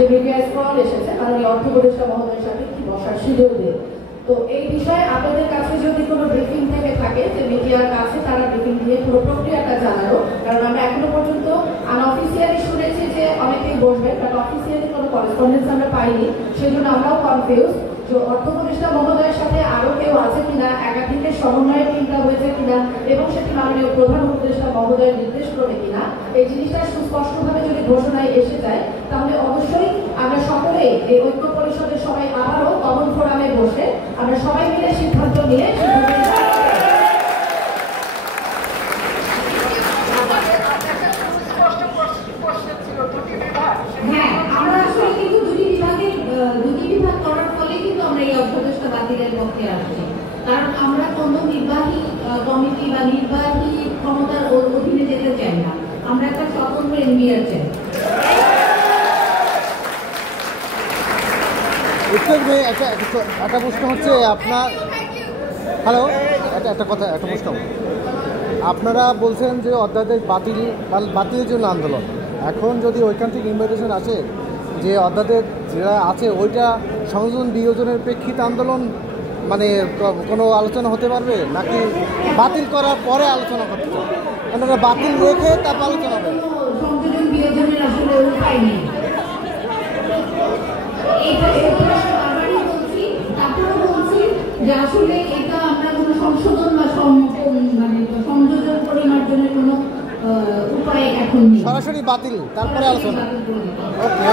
যে media scroll এসেছে মাননীয় অর্থ উপদেষ্টা মহোদয়ের সাথে কি বসার সুযোগ দেয়। তো এই বিষয়ে আপনাদের কাছে যদি কোনো ব্রিফিং থেকে থাকে যে মিডিয়ার কাছে তারা ব্রিফিং দিয়ে পুরো প্রক্রিয়াটা জানালো, কারণ আমরা এখনো পর্যন্ত আনঅফিসিয়ালি শুনেছি যে অনেকেই বসবেন, বাট অফিসিয়ালি কোনো করেসপন্ডেন্স আমরা পাইনি, সেই জন্য আমরাও কনফিউজ যে অর্থ উপদেষ্টা মহোদয়ের সাথে আরো কেউ আছে কিনা, একাধিকের সমন্বয়ের টিমটা হয়েছে কিনা, এবং সেটি মাননীয় প্রধান উপদেষ্টা মহোদয়ের নির্দেশ করে কিনা, এই জিনিসটা সুস্পষ্টভাবে যদি ঘোষণায় এসে যায় তাহলে অবশ্যই আমরা সকলেই এই ঐক্য পরিষদের সবাই আবারও কমন ফোরামে বসে আমরা সবাই মিলে সিদ্ধান্ত নিয়ে হ্যাঁ আমরা আসলে কিন্তু দুটি বিভাগ করার ফলে কিন্তু আমরা এই অর্থদোষটা বাতিলের পক্ষে আসছি, কারণ আমরা কোনো নির্বাহী কমিটি বা নির্বাহী ক্ষমতার অধীনে যেতে চাই না, আমরা একটা স্বতন্ত্র এনবিআর চাই। একটা প্রশ্ন হচ্ছে আপনার, হ্যালো, একটা প্রশ্ন, আপনারা বলছেন যে অধ্যাদেশ বাতিলের জন্য আন্দোলন, এখন যদি ওইখান থেকে ইনভাইটেশন আসে যে অধ্যাদেশ যেটা আছে ওইটা সংশোধন বিয়োজনের প্রেক্ষিতে আন্দোলন, মানে কোনো আলোচনা হতে পারবে নাকি বাতিল করার পরে আলোচনা করতে চান? আপনারা বাতিল রেখে তারপর আলোচনা হবে? সংশোধন বিয়োজনের আসলে উপায় নেই, যে আসলে এটা আমরা কোনো সংশোধন বা সংযোজন পরিমার জন্য কোনো উপায় এখন সরাসরি বাতিল তারপরে আলোচনা। ওকে।